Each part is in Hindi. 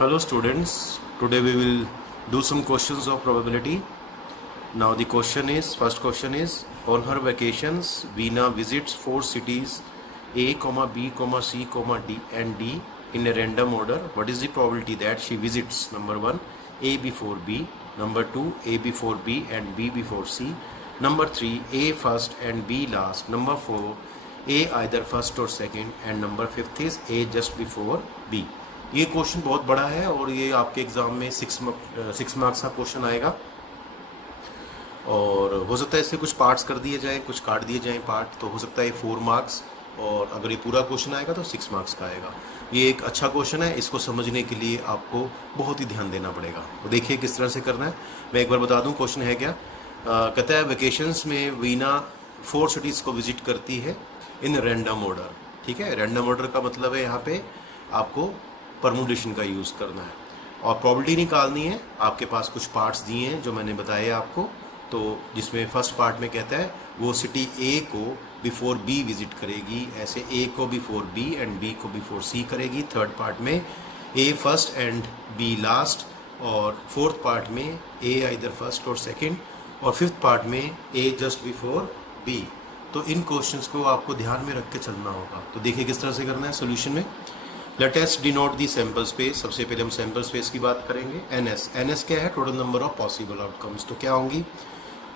Hello students, today we will do some questions of probability. Now the first question is, on her vacations, Veena visits 4 cities A, B, C, D and D in a random order. What is the probability that she visits? Number 1, A before B. Number 2, A before B and B before C. Number 3, A first and B last. Number 4, A either first or second. And number 5th is A just before B. ये क्वेश्चन बहुत बड़ा है और ये आपके एग्ज़ाम में 6 मार्क्स का क्वेश्चन आएगा और हो सकता है इससे कुछ पार्ट्स कर दिए जाएं, कुछ काट दिए जाएं पार्ट, तो हो सकता है 4 मार्क्स, और अगर ये पूरा क्वेश्चन आएगा तो 6 मार्क्स का आएगा। ये एक अच्छा क्वेश्चन है, इसको समझने के लिए आपको बहुत ही ध्यान देना पड़ेगा। तो देखिए किस तरह से करना है। मैं एक बार बता दूँ क्वेश्चन है क्या। कहता है वेकेशंस में वीना 4 सिटीज़ को विजिट करती है इन रैंडम ऑर्डर। ठीक है, रैंडम ऑर्डर का मतलब है यहाँ पे आपको परमुटेशन का यूज़ करना है और प्रॉबिलिटी निकालनी है। आपके पास कुछ पार्ट्स दिए हैं जो मैंने बताए आपको, तो जिसमें फर्स्ट पार्ट में कहता है वो सिटी ए को बिफोर बी विजिट करेगी, ऐसे ए को बिफोर बी एंड बी को बिफोर सी करेगी। थर्ड पार्ट में ए फर्स्ट एंड बी लास्ट, और फोर्थ पार्ट में ए आइदर फर्स्ट और सेकंड, और फिफ्थ पार्ट में ए जस्ट बिफोर बी। तो इन क्वेश्चंस को आपको ध्यान में रख के चलना होगा। तो देखिए किस तरह से करना है सोल्यूशन में। लेट अस डिनोट दी सैम्पल स्पेस। सबसे पहले हम सैम्पल स्पेस की बात करेंगे। एनएस क्या है? Total number of possible outcomes. तो क्या होंगी?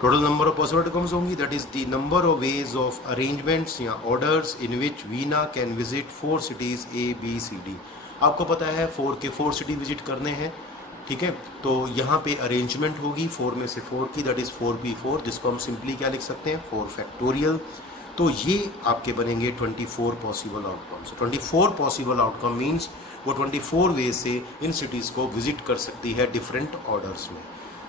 Total number of possible outcomes होंगी, that is the number of ways of arrangements या orders in which Veena can visit 4 cities A B C D. आपको पता है 4 के 4 सिटी विजिट करने हैं। ठीक है, तो यहाँ पे अरेंजमेंट होगी 4 में से 4 की, दैट इज 4p4, जिसको हम सिंपली क्या लिख सकते हैं? 4 फैक्टोरियल। तो ये आपके बनेंगे 24 possible outcomes. 24 possible outcome means वो 24 वे से इन सिटीज़ को विजिट कर सकती है डिफरेंट ऑर्डर्स में।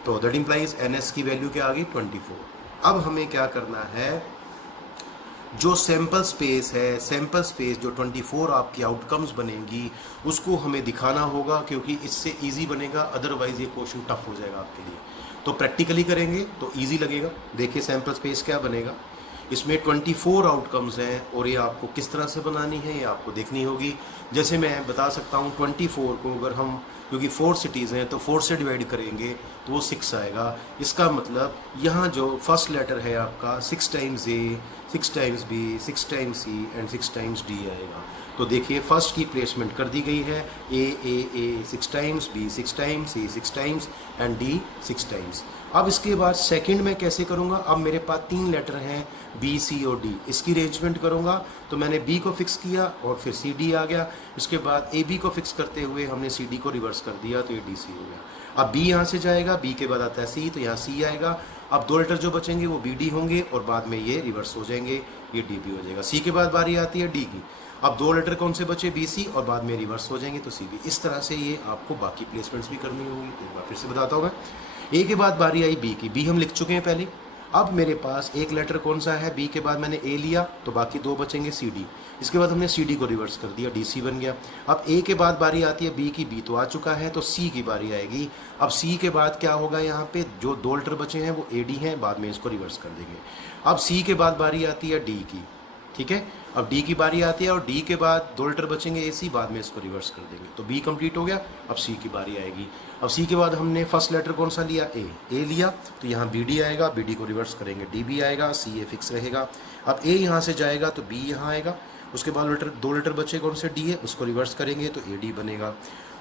तो दैट इम्प्लाइज एनएस की वैल्यू क्या आ गई? 24। अब हमें क्या करना है, जो सैम्पल स्पेस है, सैम्पल स्पेस जो 24 आपकी आउटकम्स बनेंगी उसको हमें दिखाना होगा, क्योंकि इससे ईजी बनेगा, अदरवाइज ये क्वेश्चन टफ हो जाएगा आपके लिए। तो प्रैक्टिकली करेंगे तो ईजी लगेगा। देखिए सैम्पल स्पेस क्या बनेगा। इसमें 24 आउटकम्स हैं और ये आपको किस तरह से बनानी है ये आपको देखनी होगी। जैसे मैं बता सकता हूँ 24 को अगर हम, क्योंकि 4 सिटीज़ हैं तो 4 से डिवाइड करेंगे तो वो 6 आएगा। इसका मतलब यहाँ जो फर्स्ट लेटर है आपका 6 times A, 6 times B, 6 times C and 6 times D आएगा। तो देखिए फर्स्ट की प्लेसमेंट कर दी गई है, A 6 times, B 6 times, C 6 times and D 6 times. अब इसके बाद सेकंड में कैसे करूँगा? अब मेरे पास 3 लेटर हैं बी सी और डी, इसकी अरेंजमेंट करूँगा तो मैंने बी को फिक्स किया और फिर सी डी आ गया। इसके बाद ए बी को फिक्स करते हुए हमने सी डी को रिवर्स कर दिया तो ये डी सी हो गया। अब बी यहाँ से जाएगा, बी के बाद आता है सी, तो यहाँ सी आएगा। अब 2 लेटर जो बचेंगे वो बी डी होंगे और बाद में ये रिवर्स हो जाएंगे, ये डी बी हो जाएगा। सी के बाद बारी आती है डी की। अब 2 लेटर कौन से बचे? बी सी, और बाद में रिवर्स हो जाएंगे तो सी बी। इस तरह से ये आपको बाकी प्लेसमेंट्स भी करनी होगी। एक बार फिर से बताता हूँ मैं। ए के बाद बारी आई बी की, बी हम लिख चुके हैं पहले। अब मेरे पास एक लेटर कौन सा है? बी के बाद मैंने ए लिया तो बाकी 2 बचेंगे सी डी। इसके बाद हमने सी डी को रिवर्स कर दिया, डी सी बन गया। अब ए के बाद बारी आती है बी की, बी तो आ चुका है तो सी की बारी आएगी। अब सी के बाद क्या होगा? यहाँ पे जो 2 लेटर बचे हैं वो ए डी हैं, बाद में इसको रिवर्स कर देंगे। अब सी के बाद बारी आती है डी की। ठीक है, अब डी की बारी आती है और डी के बाद 2 लेटर बचेंगे ए सी, बाद में इसको रिवर्स कर देंगे तो बी कंप्लीट हो गया। अब सी की बारी आएगी। अब सी के बाद हमने फर्स्ट लेटर कौन सा लिया? ए लिया तो यहाँ बी डी आएगा, बी डी को रिवर्स करेंगे, डी बी आएगा, सी ए फिक्स रहेगा। अब ए यहाँ से जाएगा तो बी यहाँ आएगा। उसके बाद 2 लेटर बचे कौन से? डी है, उसको रिवर्स करेंगे तो ए डी बनेगा।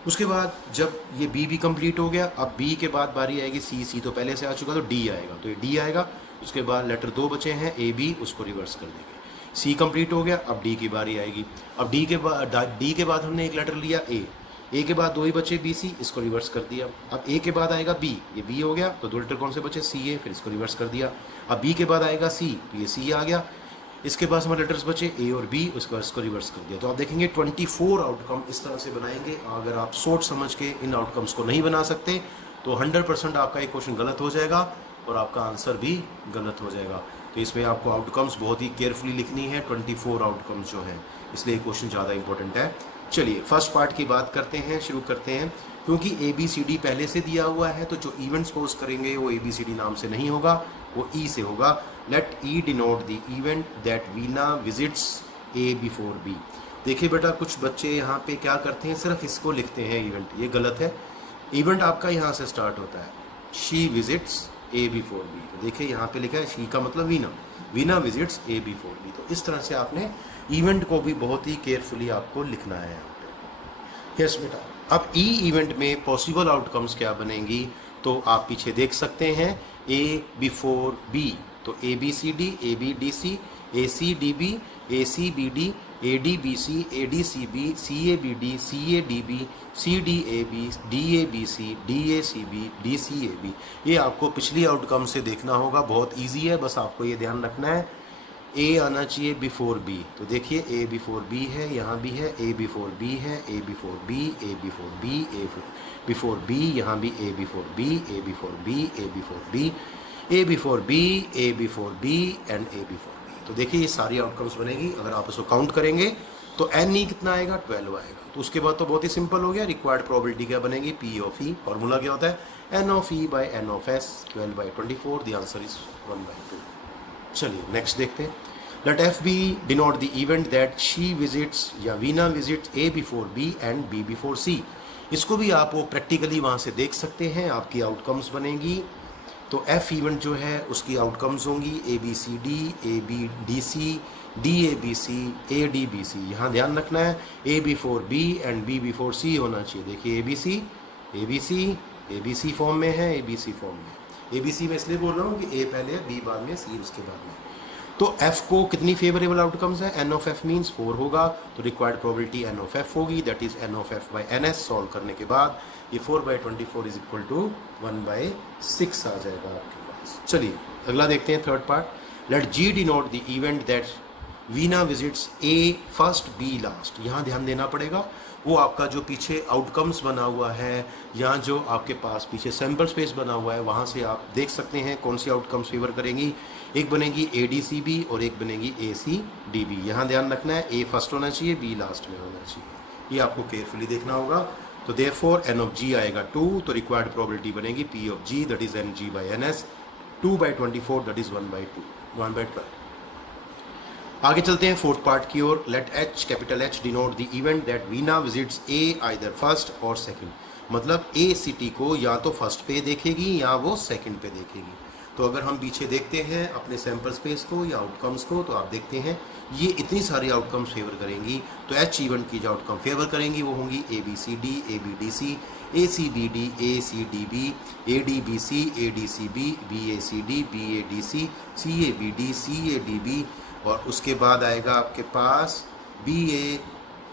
उसके बाद जब ये बी भी कंप्लीट हो गया, अब बी के बाद बारी आएगी सी तो पहले से आ चुका तो डी आएगा, तो ये डी आएगा। उसके बाद लेटर 2 बचे हैं ए बी, उसको रिवर्स कर देंगे। सी कंप्लीट हो गया, अब डी की बारी आएगी। अब डी के बाद हमने एक लेटर लिया ए के बाद 2 ही बचे बी सी, इसको रिवर्स कर दिया। अब ए के बाद आएगा बी, ये बी हो गया तो 2 लेटर कौन से बचे? सी ए, फिर इसको रिवर्स कर दिया। अब बी के बाद आएगा सी, तो ये सी आ गया। इसके बाद हमारे लेटर्स बचे ए और बी, उसके बाद इसको रिवर्स कर दिया। तो आप देखेंगे 24 आउटकम इस तरह से बनाएंगे। अगर आप सोच समझ के इन आउटकम्स को नहीं बना सकते तो 100% आपका एक क्वेश्चन गलत हो जाएगा और आपका आंसर भी गलत हो जाएगा। तो इसमें आपको आउटकम्स बहुत ही केयरफुली लिखनी है, 24 आउटकम्स जो हैं, इसलिए क्वेश्चन ज़्यादा इंपॉर्टेंट है। चलिए फर्स्ट पार्ट की बात करते हैं, शुरू करते हैं। क्योंकि ए बी सी डी पहले से दिया हुआ है तो जो इवेंट्स पोज करेंगे वो ए बी सी डी नाम से नहीं होगा, वो ई से होगा। Let E denote the event that Veena visits A before B. देखिए बेटा, कुछ बच्चे यहाँ पे क्या करते हैं, सिर्फ इसको लिखते हैं इवेंट, ये गलत है। इवेंट आपका यहाँ से स्टार्ट होता है, she visits A before B. तो देखिए यहाँ पे लिखा है शी का मतलब Veena, Veena visits A before B. तो इस तरह से आपने इवेंट को भी बहुत ही केयरफुली आपको लिखना है यहाँ पे। यस बेटा, अब ई इवेंट में पॉसिबल आउटकम्स क्या बनेंगी, तो आप पीछे देख सकते हैं ए बिफोर बी, तो A B C D, A B D C, A C D B, A C B D, A D B C, A D C B, C A B D, C A D B, C D A B, D A B C, D A C B, D C A B. ये आपको पिछली आउटकम से देखना होगा, बहुत इजी है, बस आपको ये ध्यान रखना है ए आना चाहिए बिफोर बी। तो देखिए ए बिफोर बी है, यहाँ भी है, ए बिफोर बी है, A before B, A before B, A before B, यहाँ भी A before B, A before B, A before B, A before B, A before B and A before B. तो देखिए ये सारी आउटकम्स बनेगी। अगर आप इसको काउंट करेंगे तो एन ई कितना आएगा, 12 आएगा। तो उसके बाद तो बहुत ही सिंपल हो गया, रिक्वायर्ड प्रोबेबिलिटी क्या बनेगी, पी ऑफ ई, फॉर्मूला क्या होता है N of E by N of S, 12/24, the answer is 1/2। चलिए नेक्स्ट देखते हैं। Let F B denote the event that she visits या Veena visits A before B and B before C. इसको भी आप वो प्रैक्टिकली वहाँ से देख सकते हैं, आपकी आउटकम्स बनेगी। तो एफ इवेंट जो है उसकी आउटकम्स होंगी A B C D, A B D C, D A B C, A D B C. यहाँ ध्यान रखना है A before B and B before C होना चाहिए। देखिए A B C, A B C, A B C form में है, ए बी सी फॉर्म में। ए बी सी में इसलिए बोल रहा हूँ कि ए पहले है, बी बाद में, सी उसके बाद में। तो f को कितनी फेवरेबल आउटकम्स है, n ऑफ f मीन्स 4 होगा, तो required probability n of f होगी, that is n of f by ns। Solve करने के बाद ये 4/24 इज इक्वल टू 1/6 आ जाएगा आपके पास। चलिए अगला देखते हैं, third part. Let g denote the event that Veena visits A first B last. यहाँ ध्यान देना पड़ेगा, वो आपका जो पीछे आउटकम्स बना हुआ है, यहाँ जो आपके पास पीछे सैम्पल स्पेस बना हुआ है, वहाँ से आप देख सकते हैं कौन सी आउटकम्स फेवर करेंगी। एक बनेगी ए डी सी बी और एक बनेगी ए सी डी बी। यहाँ ध्यान रखना है ए फर्स्ट होना चाहिए, बी लास्ट में होना चाहिए, ये आपको केयरफुली देखना होगा। तो देयरफॉर एन ऑफ जी आएगा 2, तो रिक्वायर्ड प्रोबेबिलिटी बनेगी P of G that is N G by N S, 2/24 that is 1/12। आगे चलते हैं फोर्थ पार्ट की ओर। Let H, capital H denote the event that Veena visits A either first or second. मतलब ए सिटी को या तो फर्स्ट पे देखेगी या वो सेकंड पे देखेगी। तो अगर हम पीछे देखते हैं अपने सैम्पल स्पेस को या आउटकम्स को, तो आप देखते हैं ये इतनी सारी आउटकम्स फेवर करेंगी। तो एच इवेंट की जो आउटकम फेवर करेंगी वो होंगी A B C D, A B D C, A C B D, A C D B, A D B C, A D C B, B A C D, B A D C, C A B D, C A D B, और उसके बाद आएगा आपके पास B A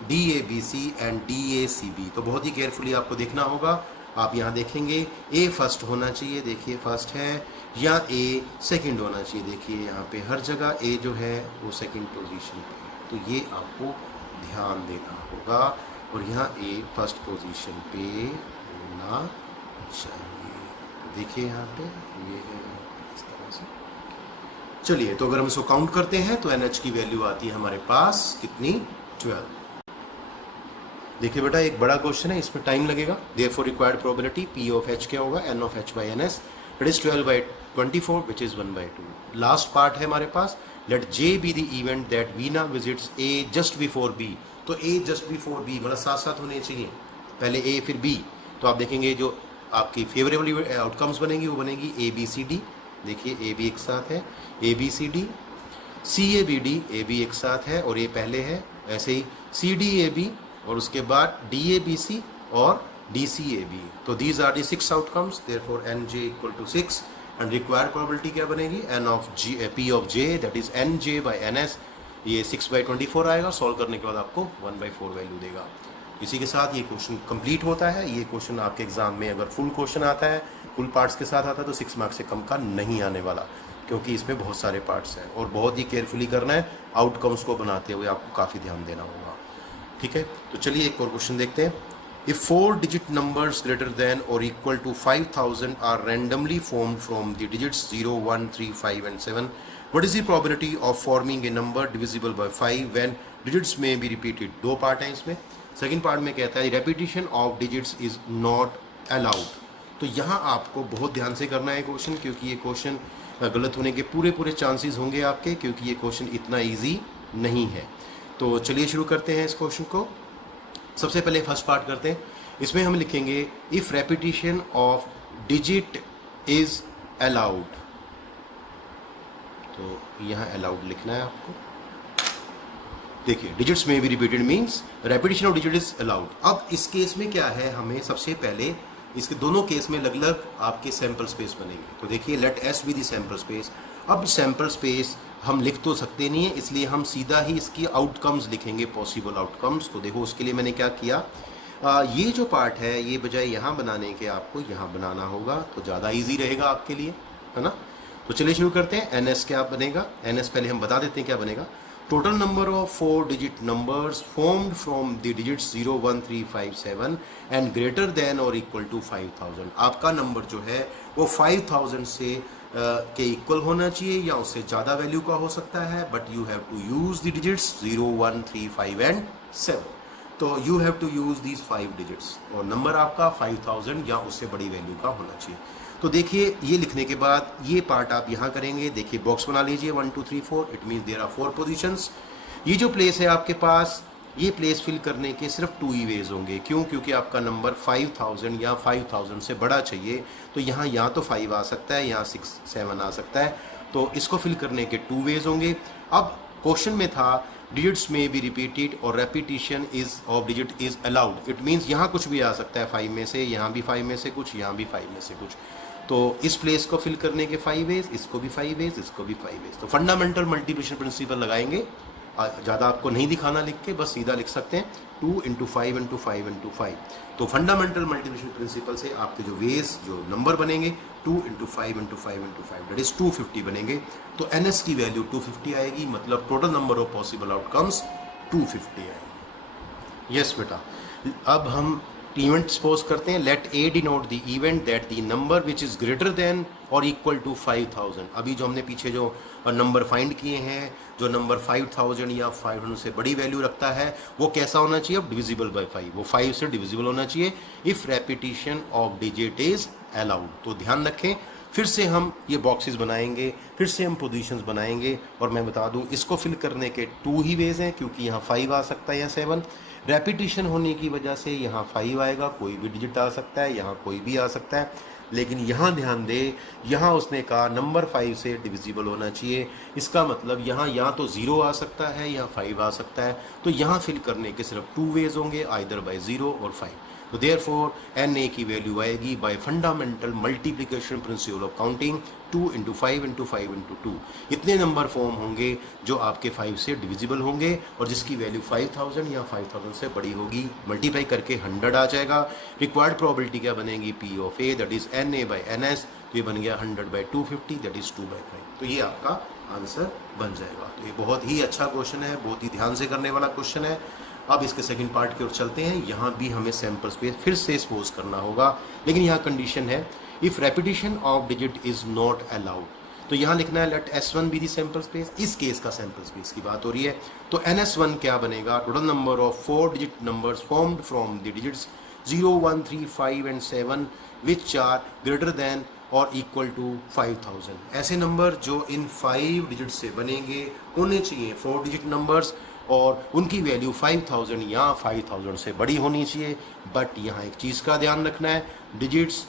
D A B C and D A C B. तो बहुत ही केयरफुली आपको देखना होगा। आप यहाँ देखेंगे ए फर्स्ट होना चाहिए, देखिए फर्स्ट है, या ए सेकंड होना चाहिए। देखिए यहाँ पे हर जगह ए जो है वो सेकंड पोजीशन पे है, तो ये आपको ध्यान देना होगा। और यहाँ ए फर्स्ट पोजीशन पे होना चाहिए। देखिए यहाँ पे ये है इस तरह से। चलिए तो अगर हम इसको काउंट करते हैं तो एन एच की वैल्यू आती है हमारे पास कितनी, 12। देखिए बेटा एक बड़ा क्वेश्चन है, इसमें टाइम लगेगा। Therefore required probability P of H क्या होगा, N of H by N S, it is 12/24 which is 1/2। Last part है हमारे पास। Let J be the event that Veena visits A just before B. तो ए जस्ट बिफोर बी मतलब साथ साथ होने चाहिए, पहले ए फिर बी। तो आप देखेंगे जो आपकी फेवरेबल आउटकम्स बनेगी वो बनेगी ए बी सी डी। देखिए ए बी एक साथ है, A B C D, C A B D, A B एक साथ है और ए पहले है, ऐसे ही सी डी ए बी और उसके बाद डी ए बी सी और डी सी ए बी। तो these are the 6 outcomes, therefore n J equal to 6 and required probability क्या बनेगी, n of G P of J that is n J by N S. ये 6/24 आएगा। सॉल्व करने के बाद आपको 1/4 वैल्यू देगा। इसी के साथ ये क्वेश्चन कंप्लीट होता है। ये क्वेश्चन आपके एग्जाम में अगर फुल क्वेश्चन आता है, फुल पार्ट्स के साथ आता है, तो 6 मार्क्स से कम का नहीं आने वाला, क्योंकि इसमें बहुत सारे पार्ट्स हैं और बहुत ही केयरफुली करना है। आउटकम्स को बनाते हुए आपको काफ़ी ध्यान देना होगा। ठीक है, तो चलिए एक और क्वेश्चन देखते हैं। If 4 digit numbers greater than और equal to 5000 are randomly formed from the digits 0, 1, 3, 5 and 7, what is the probability of forming a number divisible by 5 when digits may be repeated. 2 part हैं इसमें। सेकेंड पार्ट में कहता है repetition of digits is not allowed. तो यहाँ आपको बहुत ध्यान से करना है क्वेश्चन, क्योंकि ये क्वेश्चन गलत होने के पूरे चांसेस होंगे आपके, क्योंकि ये क्वेश्चन इतना ईजी नहीं है। तो चलिए शुरू करते हैं इस क्वेश्चन को। सबसे पहले फर्स्ट पार्ट करते हैं। इसमें हम लिखेंगे if repetition of digit is allowed, तो यहाँ अलाउड लिखना है आपको। देखिए डिजिट्स में भी repeated means repetition of digit is allowed. अब इस केस में क्या है, हमें सबसे पहले इसके दोनों केस में अलग अलग आपके सैंपल स्पेस बनेंगे। तो देखिए let S be the sample space. अब सैंपल स्पेस हम लिख तो सकते नहीं है, इसलिए हम सीधा ही इसकी आउटकम्स लिखेंगे, पॉसिबल आउटकम्स। तो देखो उसके लिए मैंने क्या किया, ये जो पार्ट है ये बजाय यहाँ बनाने के आपको यहाँ बनाना होगा, तो ज़्यादा ईजी रहेगा आपके लिए, है ना। तो चलिए शुरू करते हैं। एन एस क्या बनेगा, एन एस पहले हम बता देते हैं क्या बनेगा। Total number of 4 digit numbers formed from the digits 0, 1, 3, 5, 7 and greater than और इक्वल टू 5000। आपका नंबर जो है वो 5000 से के इक्वल होना चाहिए या उससे ज़्यादा वैल्यू का हो सकता है, but you have to use the digits 0, 1, 3, 5 and 7। तो you have to use these 5 digits और नंबर आपका 5000 या उससे बड़ी वैल्यू का होना चाहिए। तो देखिए ये लिखने के बाद ये पार्ट आप यहाँ करेंगे। देखिए बॉक्स बना लीजिए 1, 2, 3, 4, it means there are 4 positions. ये जो प्लेस है आपके पास, ये प्लेस फिल करने के सिर्फ 2 ही वेज होंगे। क्यों? क्योंकि आपका नंबर 5000 या 5000 से बड़ा चाहिए। तो यहाँ या तो 5 आ सकता है, यहाँ 6, 7 आ सकता है। तो इसको फिल करने के 2 वेज होंगे। अब क्वेश्चन में था डिजिट्स में बी रिपीटेड और repetition is of digit is allowed. It means यहाँ कुछ भी आ सकता है 5 में से, यहाँ भी 5 में से कुछ, यहाँ भी 5 में से कुछ। तो इस प्लेस को फिल करने के 5 वेज, इसको भी 5 वेज, इसको भी 5 वेज। तो फंडामेंटल मल्टीप्लिकेशन प्रिंसिपल लगाएंगे। ज़्यादा आपको नहीं दिखाना लिख के, बस सीधा लिख सकते हैं 2 × 5 × 5 × 5। तो फंडामेंटल मल्टीप्लिकेशन प्रिंसिपल से आपके जो वेज जो नंबर बनेंगे 2 × 5 × 5 × 5 दैट इज 250 बनेंगे। तो एनएस की वैल्यू 250 आएगी, मतलब total number of possible outcomes 250 आएगी। यस बेटा। अब हम इवेंट सपोज करते हैं। Let A denote the event that the number which is greater than और इक्वल टू 5000। अभी जो हमने पीछे जो नंबर फाइंड किए हैं, जो नंबर 5000 या 500 से बड़ी वैल्यू रखता है, वो कैसा होना चाहिए, अब डिविजिबल बाय 5, वो 5 से डिविजिबल होना चाहिए if repetition of digit is allowed. तो ध्यान रखें, फिर से हम ये बॉक्सेस बनाएंगे, फिर से हम पोजीशंस बनाएंगे। और मैं बता दूं इसको फिल करने के 2 ही वेज हैं, क्योंकि यहाँ 5 आ सकता है या 7। रेपिटेशन होने की वजह से यहाँ 5 आएगा, कोई भी डिजिट आ सकता है, यहाँ कोई भी आ सकता है। लेकिन यहाँ ध्यान दे, यहाँ उसने कहा नंबर 5 से डिविजिबल होना चाहिए। इसका मतलब यहाँ या तो 0 आ सकता है या 5 आ सकता है। तो यहाँ फिल करने के सिर्फ 2 वेज होंगे, आइदर बाय 0 और 5। तो देयरफॉर एन ए की वैल्यू आएगी bye fundamental multiplication principle of counting 2 × 5 × 5 × 2। इतने नंबर फॉर्म होंगे जो आपके 5 से डिविजिबल होंगे और जिसकी वैल्यू 5000 या 5000 से बड़ी होगी। मल्टीप्लाई करके 100 आ जाएगा। रिक्वायर्ड प्रोबेबिलिटी क्या बनेगी, P of A that is n A by N S. तो ये बन गया 100/250 दैट इज 2/5। तो ये आपका आंसर बन जाएगा। तो ये बहुत ही अच्छा क्वेश्चन है, बहुत ही ध्यान से करने वाला क्वेश्चन है। अब इसके सेकंड पार्ट की ओर चलते हैं। यहाँ भी हमें सैंपल स्पेस फिर से सपोज करना होगा, लेकिन यहाँ कंडीशन है if repetition of digit is not allowed. तो यहाँ लिखना है let S1 be the sample space. इस केस का सैंपल स्पेस की बात हो रही है। तो NS1 क्या बनेगा, total number of 4 digit numbers formed from the digits 0, 1, 3, 5 and 7 which are greater than और इक्वल टू 5000। ऐसे नंबर जो इन 5 डिजिट से बनेंगे होने चाहिए 4 डिजिट नंबर्स और उनकी वैल्यू 5000 या 5000 से बड़ी होनी चाहिए। बट यहाँ एक चीज़ का ध्यान रखना है, digits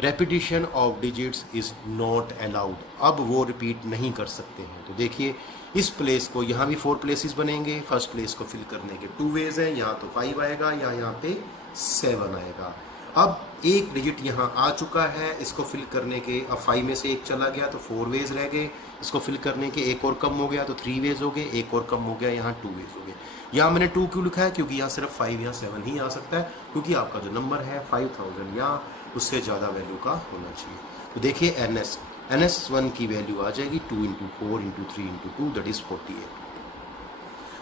repetition of digits is not allowed. अब वो रिपीट नहीं कर सकते हैं। तो देखिए इस प्लेस को, यहाँ भी 4 प्लेसेस बनेंगे। फर्स्ट प्लेस को फिल करने के 2 वेज हैं, यहाँ तो 5 आएगा या यहाँ पे 7 आएगा। अब एक डिजिट यहाँ आ चुका है, इसको फिल करने के अब 5 में से एक चला गया तो 4 वेज रह गए। इसको फिल करने के एक और कम हो गया तो 3 वेज हो गए, एक और कम हो गया यहाँ 2 वेज हो गए। यहाँ मैंने 2 क्यों लिखा है, क्योंकि यहाँ सिर्फ 5 या 7 ही आ सकता है, क्योंकि आपका जो नंबर है 5000 या उससे ज़्यादा वैल्यू का होना चाहिए। तो देखिए NS1 की वैल्यू आ जाएगी 2 × 4 × 3 × 2 दैट इज़ 48।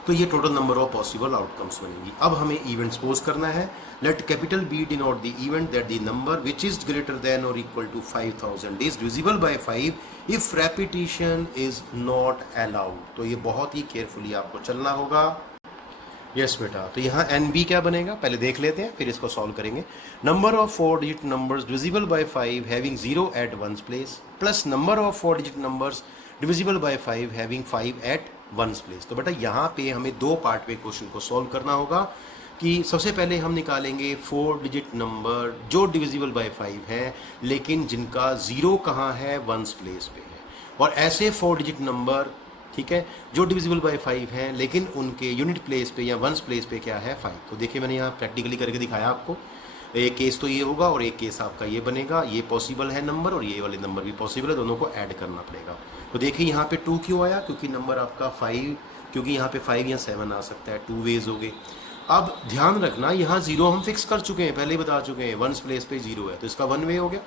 तो ये total number of possible outcomes बनेगी। अब हमें इवेंट सपोज करना है। Let capital B denote the event that the number which is greater than और equal to 5000 is divisible by 5 if repetition is not allowed. तो ये बहुत ही केयरफुली आपको चलना होगा। यस बेटा। तो यहाँ एन बी क्या बनेगा पहले देख लेते हैं, फिर इसको सॉल्व करेंगे। Number of 4 digit numbers divisible by 5 having 0 at 1 place plus number of 4 digit numbers divisible by 5 having 5 at ones place. तो बेटा यहाँ पे हमें दो पार्ट में क्वेश्चन को सॉल्व करना होगा कि सबसे पहले हम निकालेंगे 4 डिजिट नंबर जो डिविजिबल बाय 5 है लेकिन जिनका जीरो कहाँ है, वंस प्लेस पे है, और ऐसे 4 डिजिट नंबर, ठीक है, जो डिविजिबल बाय 5 हैं लेकिन उनके यूनिट प्लेस पे या वंस प्लेस पे क्या है, 5। तो देखिए मैंने यहाँ प्रैक्टिकली करके दिखाया आपको। एक केस तो ये होगा और एक केस आपका ये बनेगा, ये पॉसिबल है नंबर और ये वाले नंबर भी पॉसिबल है, दोनों को ऐड करना पड़ेगा। तो देखिए यहाँ पे 2 क्यों आया, क्योंकि नंबर आपका 5, क्योंकि यहाँ पे 5 या 7 आ सकता है, 2 वेज हो गए। अब ध्यान रखना यहाँ जीरो हम फिक्स कर चुके हैं, पहले ही बता चुके हैं, वंस प्लेस पे जीरो है तो इसका 1 वे हो गया।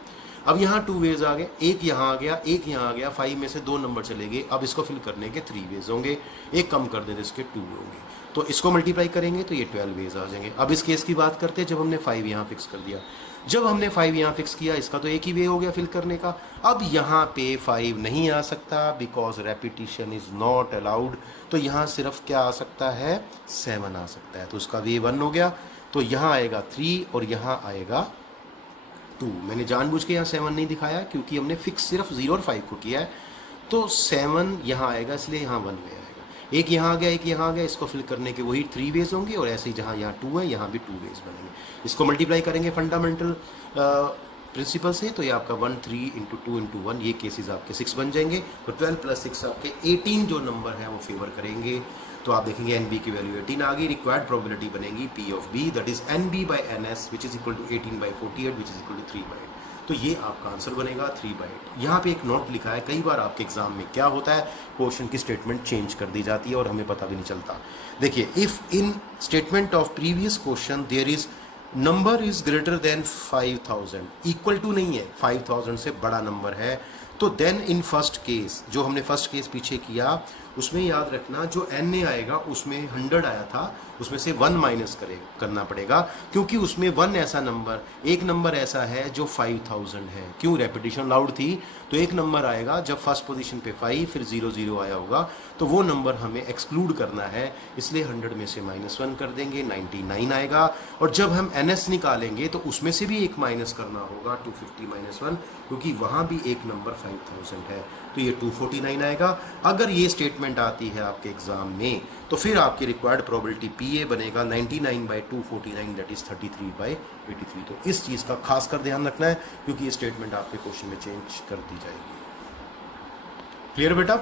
अब यहाँ 2 वेज आ गए, एक यहाँ आ गया, एक यहाँ आ गया, 5 में से 2 नंबर चले गए। अब इसको फिल करने के 3 वेज होंगे, एक कम कर देते इसके 2 होंगे, तो इसको मल्टीप्लाई करेंगे तो ये 12 वेज आ जाएंगे। अब इस केस की बात करते हैं जब हमने 5 यहाँ फिक्स कर दिया, जब हमने 5 यहाँ फिक्स किया इसका तो एक ही वे हो गया फिल करने का। अब यहाँ पे 5 नहीं आ सकता because repetition is not allowed, तो यहाँ सिर्फ क्या आ सकता है, 7 आ सकता है, तो उसका वे 1 हो गया। तो यहाँ आएगा 3 और यहाँ आएगा 2। मैंने जानबूझ के यहाँ 7 नहीं दिखाया क्योंकि हमने फिक्स सिर्फ 0 और 5 को किया है, तो 7 यहाँ आएगा इसलिए यहाँ 1 वे आएगा। एक यहाँ आ गया, एक यहाँ आ गया, इसको फिल करने के वही 3 वेज होंगे और ऐसे ही जहाँ यहाँ 2 है यहाँ भी 2 वेज बनेंगे। इसको मल्टीप्लाई करेंगे फंडामेंटल प्रिंसिपल से, तो ये आपका 1 3 इंटू 2 इंटू 1, ये केसेस आपके 6 बन जाएंगे। तो 12 प्लस 6 आपके 18 जो नंबर है वो फेवर करेंगे। तो आप देखेंगे एन बी की वैल्यू 18 आ गई। रिक्वायर्ड प्रोबेबिलिटी बनेगी P of B that is N B by N S which is equal to 18/48 which is equal to 3/8। तो ये आपका आंसर बनेगा 3/8। यहाँ पे एक नोट लिखा है, कई बार आपके एग्जाम में क्या होता है, क्वेश्चन की स्टेटमेंट चेंज कर दी जाती है और हमें पता भी नहीं चलता। देखिए, if in statement of previous question there is number is greater than 5000, equal to नहीं है, 5000 से बड़ा नंबर है, तो देन इन फर्स्ट केस, जो हमने फर्स्ट केस पीछे किया उसमें याद रखना जो एन ए आएगा उसमें 100 आया था, उसमें से 1 माइनस करना पड़ेगा, क्योंकि उसमें 1 ऐसा नंबर, एक नंबर ऐसा है जो 5000 है। क्यों, रेपिटेशन लाउड थी, तो एक नंबर आएगा जब फर्स्ट पोजीशन पे 5 फिर 0 0 आया होगा, तो वो नंबर हमें एक्सक्लूड करना है, इसलिए 100 में से -1 कर देंगे, 99 आएगा। और जब हम एन एस निकालेंगे तो उसमें से भी एक माइनस करना होगा, 250 -1, क्योंकि वहाँ भी एक नंबर 5000 है, तो ये 249 आएगा। अगर ये स्टेटमेंट आती है आपके एग्जाम में तो फिर आपकी रिक्वायर्ड प्रोबेबिलिटी पी ए बनेगा 99/249 दैट इज 33/83। तो इस चीज़ का खास कर ध्यान रखना है क्योंकि ये स्टेटमेंट आपके क्वेश्चन में चेंज कर दी जाएगी। क्लियर बेटा?